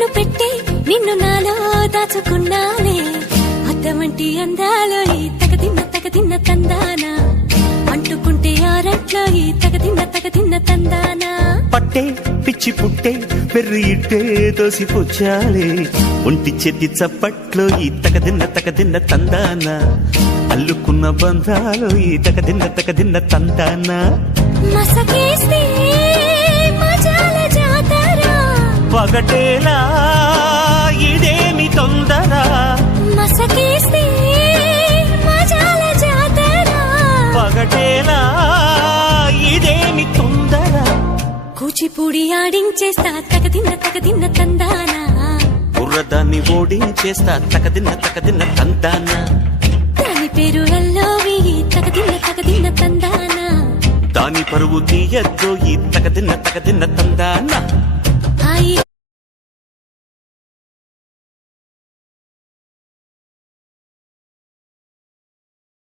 కన్ను పెట్టే నిన్ను నాలో దాచుకున్నానే అద్దమంటి అందాలో ఈ తగదిన్న తందానా అంటుకుంటే ఆరట్లో ఈ తగదిన్న తందానా పట్టే పిచ్చి పుట్టే పెర్రి ఇట్టే దోసిపుచ్చాలే ఒంటి చేతి చప్పట్లో ఈ తగదిన్న తందానా అల్లుకున్న బంధాలు ఈ తగదిన్న తందానా మసకేస్తే మజాల జాతర పగటేలా ఇదేమి తొందర మసకేస్తే మజాల జాతర పగటేలా ఇదేమి తొందర కూచిపూడి ఆడించేస్తా తగదిన్న తందానా బుర్రదాన్ని ఓడించేస్తా తగదిన్న తందానా దాని పేరు ఎల్లోవి తగదిన్న తందానా దాని పరువు తీయద్దు ఈ తగదిన్న తందానా